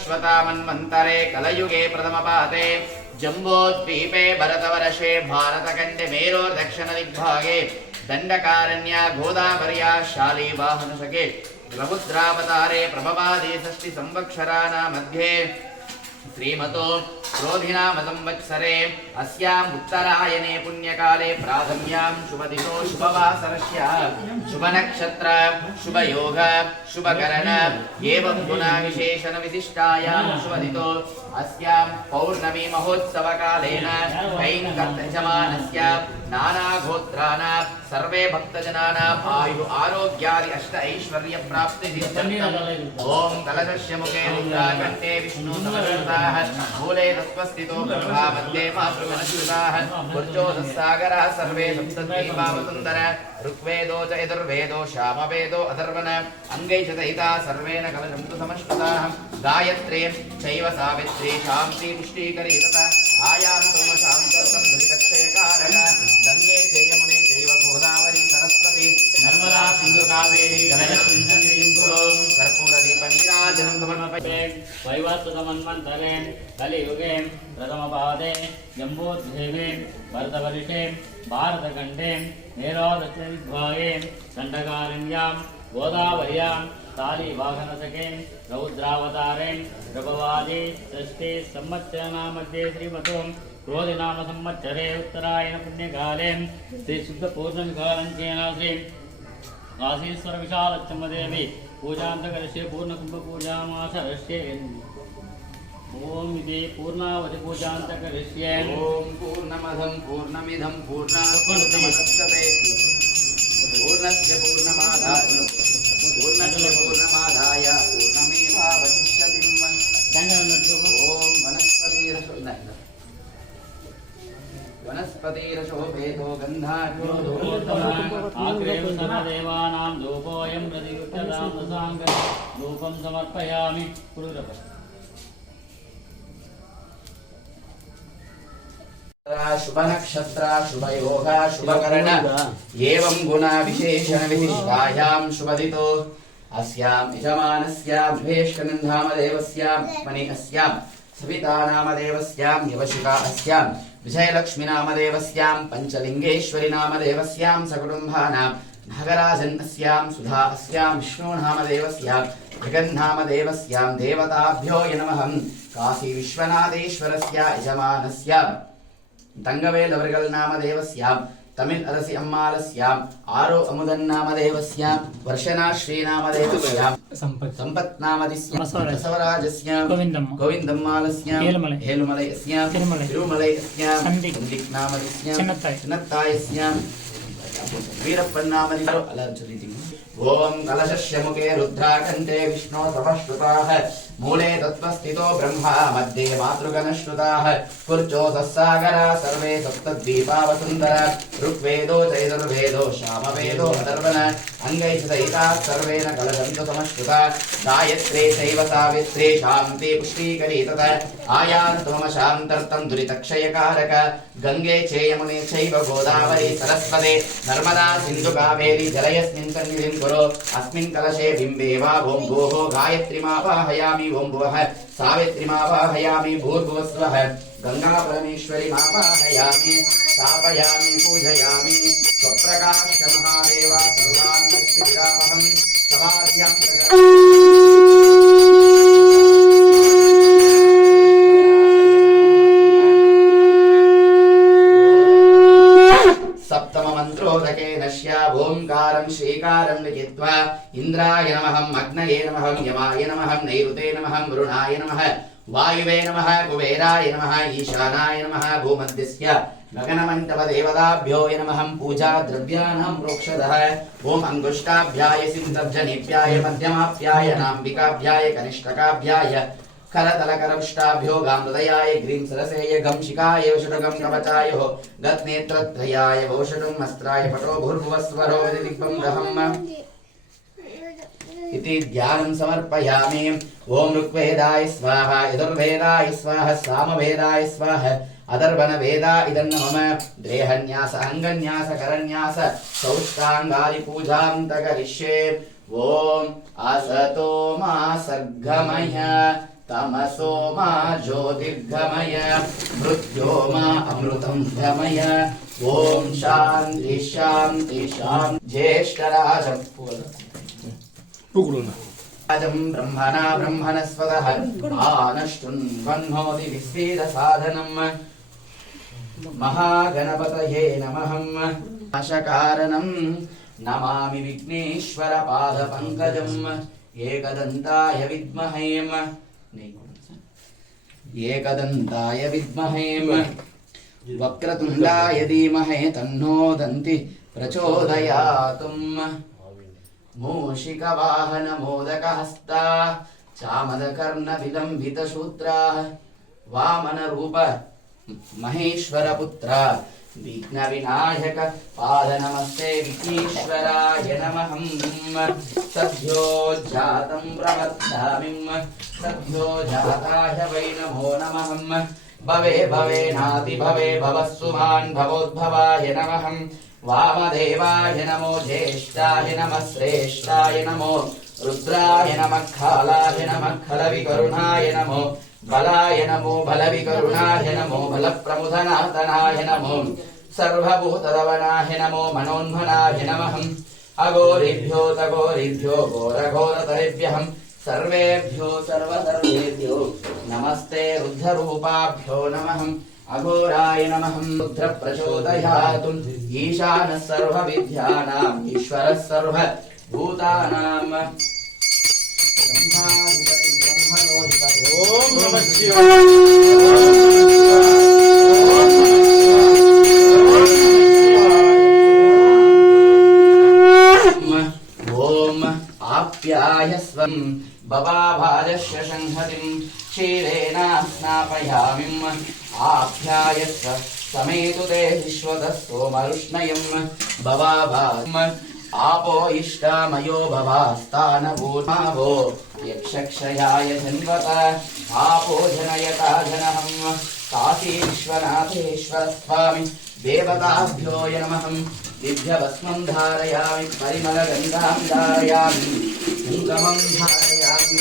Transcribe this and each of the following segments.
श्वतामन्वन्तरे कलयुगे प्रथमपाते जम्बोद्वीपे भरतवर्षे भारतखण्डे मेरोर्दक्षिणदिग्भागे दण्डकारण्या गोदावर्या शालीवाहनसखे समुद्रावतारे प्रभवादि षष्टि संवत्सराणां मध्ये श्रीमतो क्रोधिनाम संवत्सरे अस्याम् उत्तरायणे पुण्यकाले प्राथम्यां शुभदिशो शुभवासरस्य शुभनक्षत्र शुभयोग शुभकरण एवं गुणविशेषण विशिष्टायां शुभदितो अस्यां पौर्णमी महोत्सवकालेन कैङ्कर्तजमानस्य नानागोत्राणां सर्वे भक्तजनानाम् आयु आरोग्यादि अष्ट ऐश्वर्य प्राप्ति ओम कलशस्य मुखे रुद्राकण्ठे विष्णु समर्पिताः मूले तत्त्वस्थितो ब्रह्मा मध्ये मातृगणश्रुताः ऊर्जोदस्सागरः सर्वे सप्तद्वीपावसुन्दर ऋग्वेदो च यजुर्वेदो सामवेदो अथर्वण अङ्गै च दयिता सर्वेण कलशं तु समश्नुताः गायत्रीं चैव सावित्री शान्ति पुष्टिकरी तथा आयान्तोम शान्तर्तं धृतक्षयकारक गङ्गे च यमुने चैव गोदावरी सरस्वती नर्मदा सिन्धु कावेरी गणयस्मिन् कुरु कर्पूरदीपनीराजनं समर्पये वैवस्वतमन्वन्तरे कलियुगे प्रथमपादे जम्बोद्वीपे भरतवर्षे भारतखण्डे मेरोदक्षिणदिग्भागे दण्डकारण्यां गोदावर्यां शालीवाहनसखे रौद्रावतारे प्रभवादि षष्ठि संवत्सराणां मध्ये श्रीमतो क्रोधिनाम संवत्सरे उत्तरायण पुण्यकाले श्री शुद्ध पूर्णमिकालञ्चेन श्री काशीश्वर विशालच्चम्मदेवी पूजान्तकर्ष्ये पूर्णकुम्भपूजामासरस्ये ओम इति पूर्णावधि पूजान्तकर्ष्ये ओम पूर्णमदं पूर्णमिदं पूर्णात् पूर्णस्य पूर्णमादाय पूर्णमेवावशिष्यति ओम वनस्पतिरशोभेतो गन्धाढ्यो देवानां धूपोऽयं प्रतियुक्तदां दशाङ्गं धूपं समर्पयामि पुरुरप शुभ नक्षत्र शुभ योग शुभकरण एवं गुण विशेषण विशिष्टायां शुभदितो अस्यां यजमानस्यां महेशकनन्धामदेवस्यां मणि अस्यां सविता नामदेवस्यां यवशिका अस्यां विजयलक्ष्मी नामदेवस्यां पंचलिंगेश्वरी नामदेवस्यां सकुटुम्बानां नागराजन् अस्यां सुधा अस्यां विष्णु नामदेवस्यां जगन्नामदेवस्यां देवताभ्यो नमः काशी विश्वनाथेश्वरस्य यजमानस्यां तंगवेलवर्गल नामदेवस्यां तमिल अरसि अम्मालस्यां आरो अमुदन् नामदेवस्यां वर्षना श्री नामदेवस्यां संपत् नामदिस्यां बसवराजस्यां गोविन्दम्मालस्यां हेलुमलयस्यां तिरुमलयस्यां संदिक् नामदिस्यां चिन्नत्तायस्यां वीरप्पन् नामदितो अलर्चरिति ओम कलशस्य मुखे रुद्राकण्ठे विष्णो समश्रुताः मूले तत्त्वस्थितो ब्रह्मा मध्ये मातृगणश्रुताः कुर्चोदस्सागरा सर्वे सप्तद्वीपावसुन्दर ऋग्वेदो च यजुर्वेदो सामवेदो अथर्वण अङ्गै च दयिताः सर्वेण कलशं तु समश्रुता गायत्रे चैव सावित्री शान्ति पुष्टिकरी तथा आयान्तोम शान्तर्तं दुरितक्षयकारक गङ्गे च यमुने चैव गोदावरी सरस्वती नर्मदा सिन्धु कावेरी जलयस्मिन् सन्निधिं कुरु अस्मिन् कलशे बिम्बे वा ओं भोः गायत्रीमावाहयामि ओं भुवः सावित्रीमावाहयामि भूर्भुवस्वः गंगा परमेश्वरी मावाहयामि स्थापयामि पूजयामि स्वप्रकाश महादेव सर्वान्नस्तिरामहं समाध्यं सप्तममन्त्रोदकेन ओंकारं श्रीकारं लिखित्वा इन्द्राय नमः अग्नये नमः यमाय नमः नैऋते नमः वरुणाय नमः वायुवे नमः कुबेराय नमः ईशानाय नमः भूमध्यस्य गगनमण्डपदेवताभ्यो नमः पूजा द्रव्याणां प्रोक्षतः ओम अंगुष्टाभ्याय सिंहतर्जनेभ्याय मध्यमाभ्याय नाम्बिकाभ्याय कनिष्ठकाभ्याय करतलकरपुष्टाभ्यो गामृदयाय ग्रीं सरसेय गं शिखाय वषटगं कवचाय गत्नेत्रत्रयाय वौषटं अस्त्राय पटो भूर्भुवस्वरो दिग्बं गहम् इति ध्यानं समर्पयामि ओम ऋग्वेदाय स्वाहा यजुर्वेदाय स्वाहा सामवेदाय स्वाहा अदर्वणवेदा इदं नमः देहन्यास अंगन्यास करन्यास सौष्ठांगादि पूजां तकरिष्ये ओम असतो मा सर्गमय तमसो मा ज्योतिर्गमय मृत्योर्मा अमृतं गमय ॐ शान्ति शान्ति शान्ति ज्येष्ठराजं राजं ब्रह्मणा ब्रह्मणस्पतः आनष्टुन्वह्नोति विस्वेदसाधनम् महागणपतये नमः नाशकारणं नमामि विघ्नेश्वरपादपङ्कजम् एकदन्ताय विद्महे वक्रतुण्डाय धीमहि तन्नो दन्ति प्रचोदयात् मूषिकवाहनमोदकहस्ता चामदकर्णविलम्बितशूद्रा वामनरूप महेश्वरपुत्र विघ्नविनायक पादनमस्ते विघ्नेश्वराय नमः सद्यो जातं प्रवर्धामि सद्यो जाताय वै नमो नमः भवे भवेनाति भवे भवस्सुमान् भवोद्भवाय नमः वामदेवाय नमो ज्येष्ठाय नमः श्रेष्ठाय नमो रुद्राय नमः खालाय नमः खलविकरुणाय नमो बलाय नमो बलविकरुणाय नमो बलप्रमुदनातनाय नमो सर्वभूतदवनाय नमो मनोन्मनाय नमः अघोरिभ्यो तघोरिभ्यो घोरघोरतरेभ्यः सर्वेभ्यो सर्वसर्वेभ्यो नमस्ते रुद्ररूपाभ्यो नमः अघोराय नमः रुद्रप्रचोदयातु ईशानः सर्वविद्यानाम् ईश्वरः सर्वभूतानाम् ओम नमः शिवाय ओम आप्यायस्वं भवाभाजस्य संहतिं क्षीरेण स्नापयामि आप्यायस्व समेतु ते विश्वतः सोमरुष्णयं भवाभाम आपो इष्टामयो भवास्तानभूर्मावो यक्षक्षयाय जन्वत आपो जनयता जनहं काशी विश्वनाथेश्वर स्वामी देवताभ्यो नमः दिव्यभस्मं धारयामि परिमलगन्धां धारयामि कुङ्कुमं धारयामि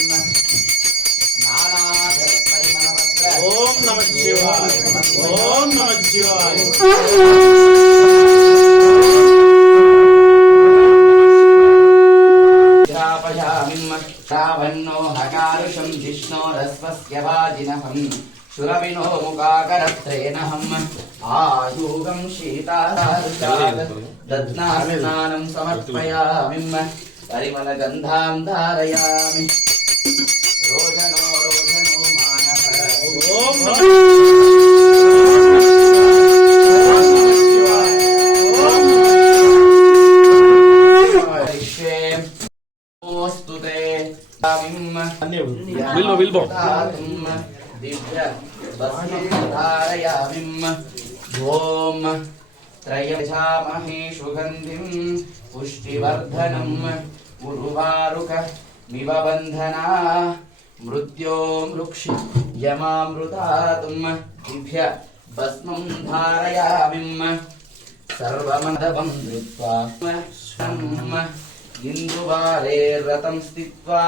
नानाधरपरिमलपत्र ओम नमः शिवाय ओम नमः शिवाय श्रावन्नो हकारुषं जिष्णोरस्वस्य वाजिनहं शुरविनो मुखाकरत्रेणहम् आयुगं शीतादारुषात् दध्नास्नानं समर्पयामि परिमलगन्धां धारयामि रोजनो मानः ओम बिल्बो दिव्य भस्मं धारयामि ॐ त्रयजामहे सुगन्धिं पुष्टिवर्धनम् उर्वारुकमिव बन्धना मृत्यो मृक्षि यमामृतातुं दिव्य भस्मं धारयामि सर्वमदवं धृत्वा इन्दुबाले रतं स्थित्वा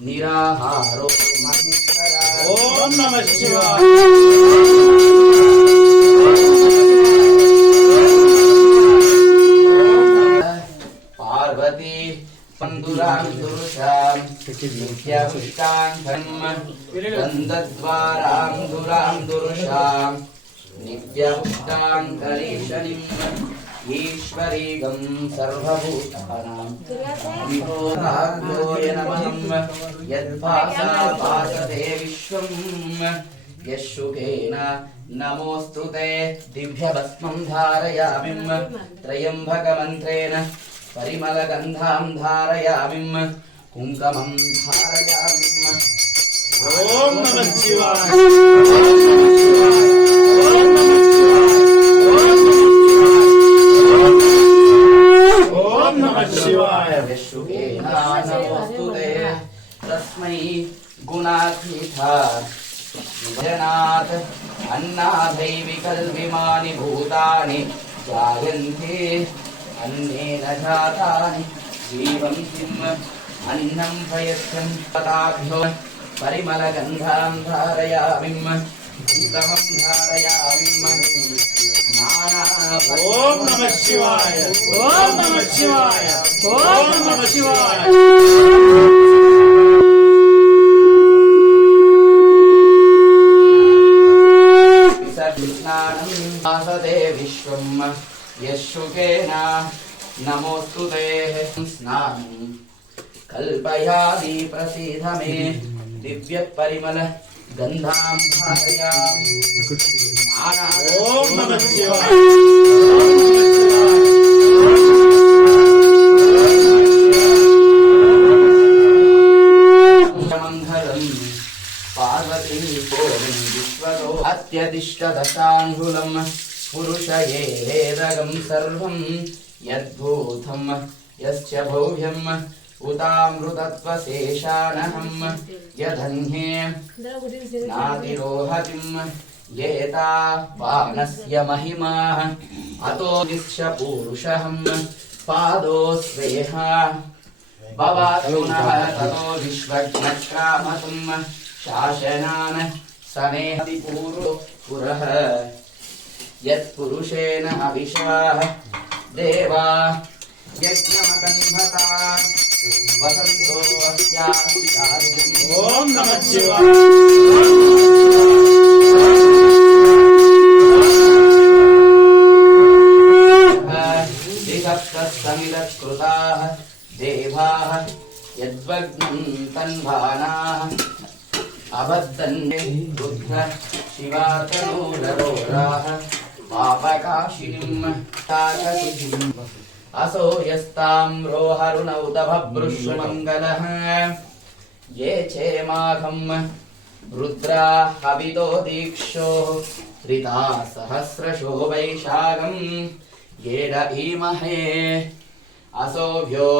निराहारो महेश्वरा ओम नमः शिवाय पार्वती पंदुरां नित्यापुष्टां गन्धद्वारां दुरां नित्यापुष्टां करीशनिम् ईश्वरीगं सर्वभूतानां विभोराभ्योय नमः यद्भासा भासते विश्वं यशुकेन नमोऽस्तु ते दिव्यभस्मं धारयामि त्रयम्बकमन्त्रेण परिमलगन्धां धारयामि कुङ्कुमं धारयामि ओम नमः शिवाय ओम नमः शिवाय यशुकेन नमोऽस्तु ते तस्मै गुणातीता जनात् अन्नादैविकल्विमानि भूतानि जायन्ते अन्नेन जातानि जीवन्तिम् अन्नं प्रयच्छन् पदाभ्यो परिमलगन्धां धारयामि उत्तमं धारयामि ओम नमः शिवाय ओम नमः शिवाय ओम नमः शिवाय विसर्जनानं वासते विश्वं यशुकेन नमोस्तुते स्नानं कल्पयामि प्रसीद मे दिव्य परिमल गंधां धारयामि ओम नमः शिवाय मंगलम पार्वती विश्वतो अत्यतिष्ठदशाङ्गुलं पुरुषयेदगं सर्वं यद्भूतं यस्य भव्यम् उतामृतत्वशेषानहं यधन्ये नातिरोहतिं येता वानस्य महिमा अतो निश्च पूरुषहं पादोस्वेह भवात्पुनः ततो विश्वज्ञक्रामतं शासनान् सनेहतिपूर्वो पुरः यत्पुरुषेण अविशाः देवा यज्ञमतन्वता वसन्तो अस्यास्ति कार्यम् ओम नमः शिवाय समिदत्कृताः देवाः यद्वग्नं तन्वानाः अबद्धन्ये रुद्र शिवातनूररोराः पापकाशिनीं ताकसिद्धिम् असो यस्ताम्रोहरुणौतभभृशुमङ्गलः ये चेमाघं रुद्रा हवितो दीक्षो ऋता सहस्रशो वैशाखं येन ईमहे असोभ्यो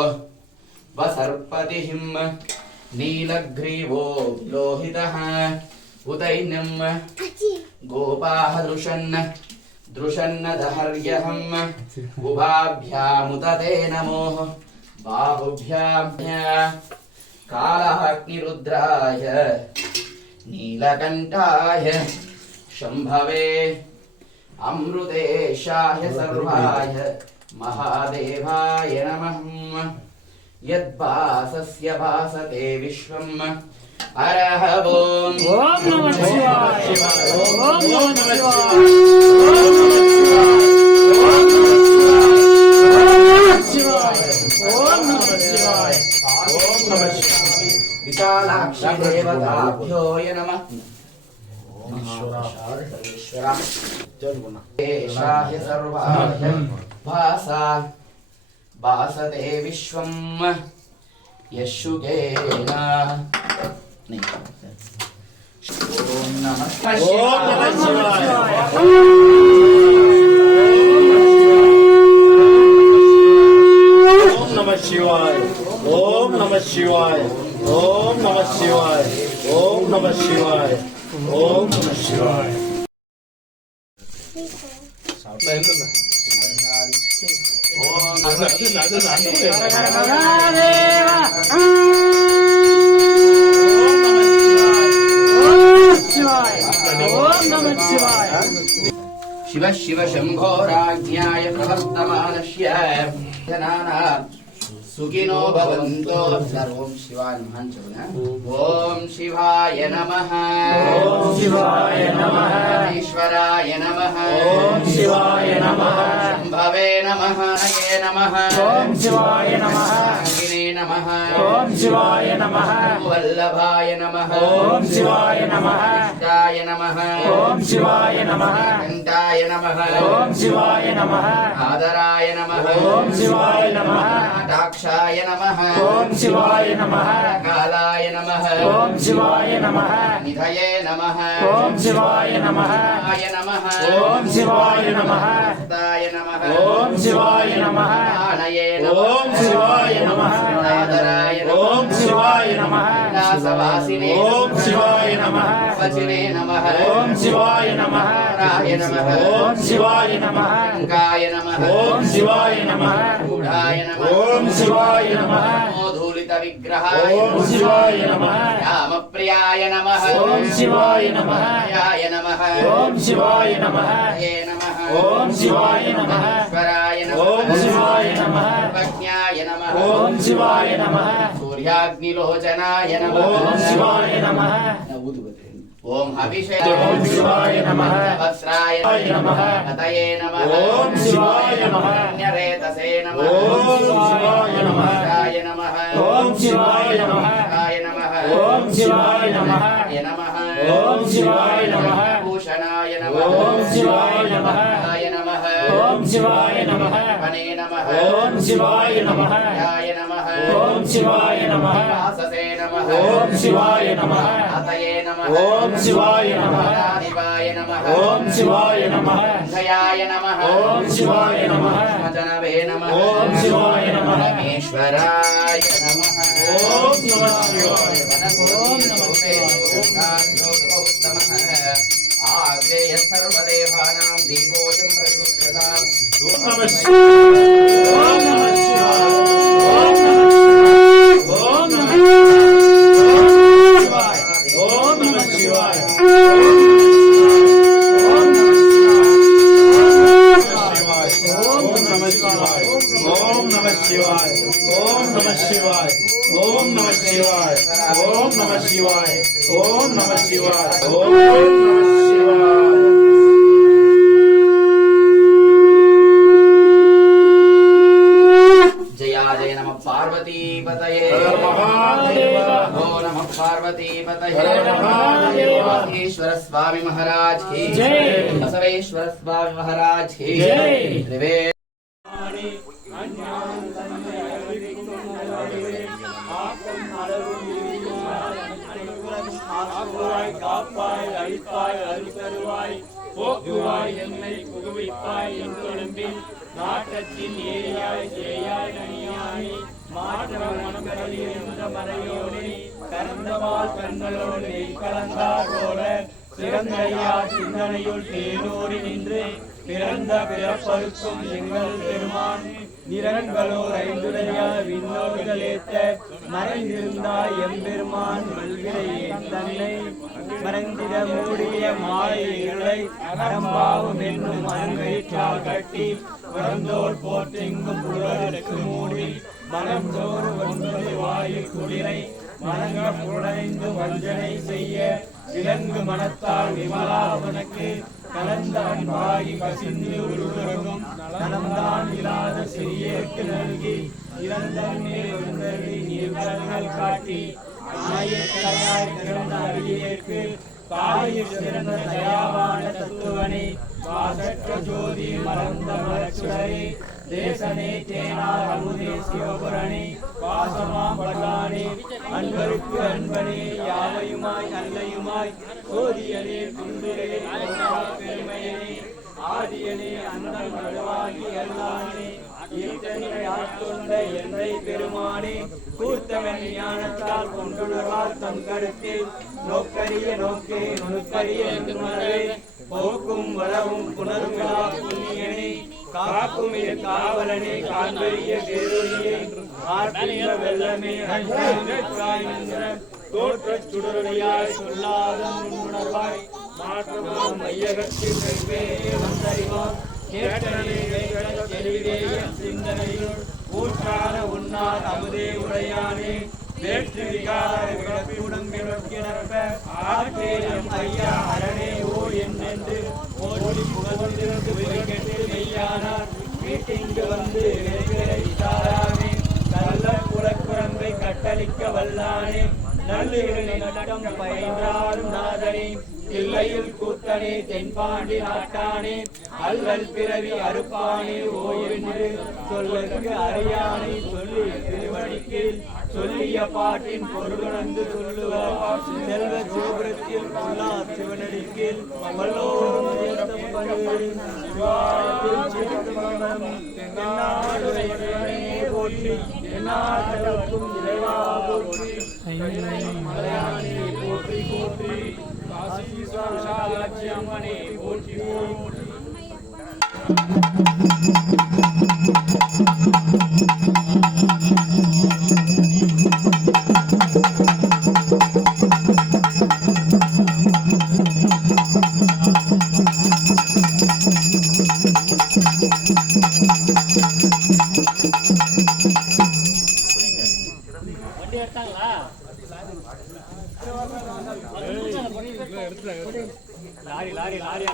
वसर्पतिहिं नीलग्रीवो लोहितः उदैन्यं गोपाः दृशन्न दहर्यहम् उभाभ्यामुदते नमो बाहुभ्यां कालाग्निरुद्राय नीलकण्ठाय शम्भवे अमृतेशाय सर्वाय महादेवाय नमः यद्भासस्य भासते विश्वम् हरः ओम नमः शिवाय ओम नमः शिवाय ओम नमः शिवाय ओम नमः शिवाय विशालाक्षि देवताभ्यो नमः एषाय सर्वाय भासा भासते विश्वम् यशुकेन ओम नमः शिवाय ओम नमः शिवाय ओम नमः शिवाय ओम नमः शिवाय ओम नमः शिवाय ओम नमः शिवाय शिव शिव शंभो राज्ञाय प्रवर्तमानस्य जनाना सुखिनो भवन्तो सर्वं शिवाय नमः ओम शिवाय नमः ओम शिवाय नमः ईश्वराय नमः ओम शिवाय नमः शंभवे नमः ये नमः ओम शिवाय नमः अग्ने नमः ओम शिवाय नमः वल्लभाय नमः ओम शिवाय नमः इष्टाय नमः ओम शिवाय नमः घण्टाय नमः ओम शिवाय नमः आदराय नमः ओम शिवाय नमः दाक्षाय नमः ओम शिवाय नमः कालाय नमः ओम शिवाय नमः निधये नमः ओम शिवाय नमः आय नमः ओम शिवाय नमः दाय नमः ओम शिवाय नमः आनये नमः ओम शिवाय नमः आदराय ओम शिवाय नमः दासवासिने ओम शिवाय नमः वचने नमः ओम शिवाय नमः राय नमः ओम शिवाय नमः गाय नमः ओम शिवाय नमः गूढाय नमः ओम शिवाय नमः मोधूलित विग्रहाय ओम शिवाय नमः रामप्रियाय नमः ओम शिवाय नमः याय नमः ओम शिवाय नमः ये नमः ओम शिवाय नमः ईश्वराय नमः ओम शिवाय नमः सर्वज्ञाय नमः ओम शिवाय नमः सूर्याग्निलोचनाय नमः ओम शिवाय नमः ओम हविषे ओम शिवाय नमः वस्त्राय नमः हतये नमः ओम शिवाय नमः न्यरेतसे नमः ओम शिवाय नमः शिवाय नमः ओम शिवाय नमः शिवाय नमः ओम शिवाय नमः ये नमः ओम शिवाय नमः भूषणाय नमः ओम शिवाय नमः शिवाय नमः ओम शिवाय नमः वने नमः ओम शिवाय नमः याय नमः ओम शिवाय नमः वाससे नमः ओम शिवाय नमः हतये नमः ओम शिवाय नमः शिवाय नमः ओम शिवाय नमः जयाय नमः ओम शिवाय नमः जनवे नमः ओम शिवाय नमः ईश्वराय नमः ओम नमः शिवाय ओम नमः आग्नेय सर्वदेवानां दीपोऽयं प्रयुज्यताम् ओम नमः शिवाय ओम नमः शिवाय ओम नमः शिवाय ओम नमः शिवाय ओम नमः शिवाय ओम नमः शिवाय ओम नमः शिवाय ओम नमः शिवाय ओम नमः शिवाय ओम नमः शिवाय ओम नमः शिवाय जयाजय नमः पार्वती पतये महादेव ओ नमः पार्वती पतये हर महादेव ईश्वर स्वामी महाराज की जय बसवेश्वर स्वामी महाराज की जय त्रिवेद காப்பாய் அழிப்பாய் அருள்தருவாய் போக்குவாய் என்னை புகுவிப்பாய் என் தொழும்பில் நாட்டத்தின் ஏரியாய் ஜெயாய் நனியானி மாற்ற மனங்களில் இருந்த மறையோனே கறந்தவாள் கண்களோடு நெய் கலந்தார் போல சிறந்தையா சிந்தனையுள் தேனோடி நின்று பிறந்த பிறப்பருக்கும் எங்கள் பெருமான் நிறங்களோர் ஐந்துடைய விண்ணோர்கள் ஏத்த மறைந்திருந்தாய் எம்பெருமான் மல்கிறை தன்னை மறைந்திட மூடிய மாயைகளை அறம்பாவும் என்னும் அருங்கயிற்றால் கட்டி பிறந்தோர் போற்றெங்கும் புலருக்கு மூடி மனம் சோறு ஒன்பது வாயு குளிரை மனங்க புடைந்து வஞ்சனை செய்ய விலங்கு மனத்தால் விமலா உனக்கு கலந்த அன்பாகி கசிந்து உருவகம் நலம்தான் இல்லாத சிறியேற்கு நல்கி இறந்தன்மே ஒன்றி நீர்கடல்கள் காட்டி ஆயக்கலையாய் திறந்த அடியேற்கு தாயில் சிறந்த தயாவான தத்துவனே வாசற்ற ஜோதி மறந்த மலச்சுடரே தேசனே தேனார் அமுதே சிவபுரணே வாசமாம் பகவானே அன்பருக்கு அன்பனே யாவையுமாய் நல்லையுமாய் சோதியனே குந்துரே பெருமையனே ஆதியனே அன்னம் நடுவாகி அல்லானே ஈர்த்தனை ஆட்கொண்ட எந்தை பெருமானே கூர்த்தவன் ஞானத்தால் கொண்டுணர்வார் தம் கருத்தில் நோக்கரிய நோக்கே நுணுக்கரிய மனவே போக்கும் வரவும் புணர்விழா புண்ணியனே காக்கும் காவலனே காண்பெரிய பேரொழியே ஆர்ப்பிய வெள்ளமே தோற்றச் சுடரொளியாய் சொல்லாத உணர்வாய் மாற்றமாம் மையகத்தில் வெவ்வே வந்தறிவார் சிந்தனையில் ஊற்றான உன்னார் அமுதே உடையானே வேற்று விகார விளக்குடம்பிறப்ப ஆற்றேயம் ஐயா அரணே ஓ என்னென்று ஓடி புகழ்ந்திருந்து உயிர்கெட்டு மெய்யானார் வீட்டிங்கு வந்து தாரானே நல்ல குலக்குரம்பை கட்டளிக்க வல்லானே நல்லிருளை நட்டம் பயின்றாடும் நாதனே இல்லையில் கூத்தனே தென்பாண்டி நாட்டானே அல்லல் பிறவி அறுப்பானே ஓய்வென்று சொல்லுக்கு அறியானை சொல்லி திருவடிக்கு சொல்லிய பாட்டின் பொருளுணர்ந்து சொல்லுவார் செல்வ சிவபுரத்தில் உள்ளார் சிவனடிக்கில் வல்லோரும் போற்றி என்னாடும் இறைவா போற்றி மலையானே போற்றி போற்றி காசி சாட்சி அம்மனே போற்றி போற்றி Hara Hara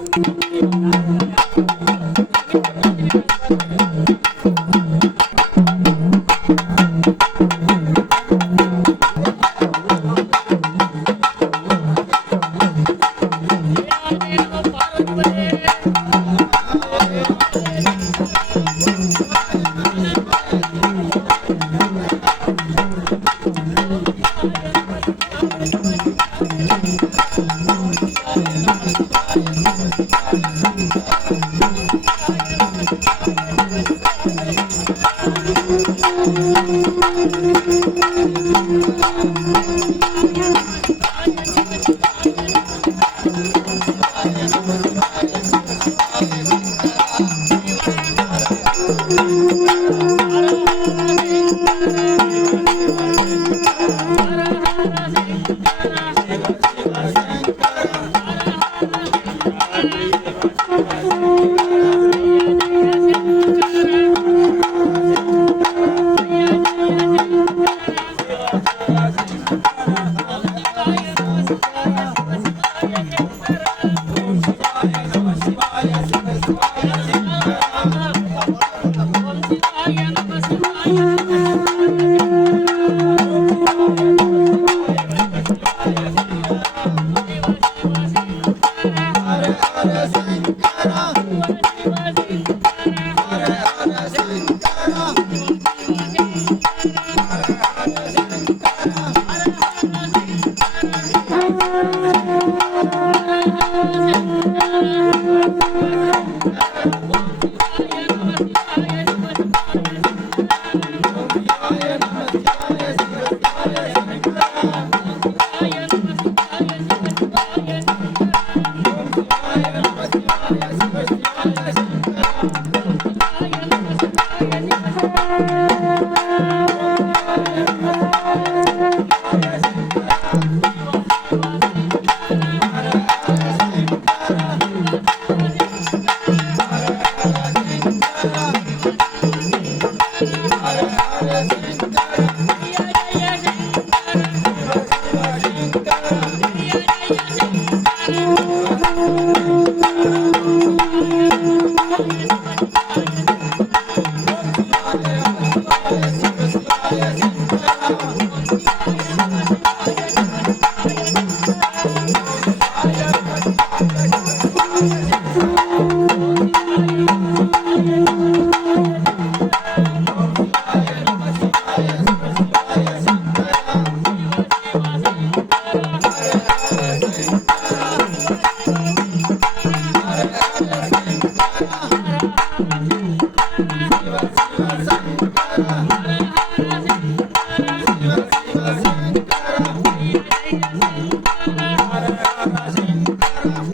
Shankara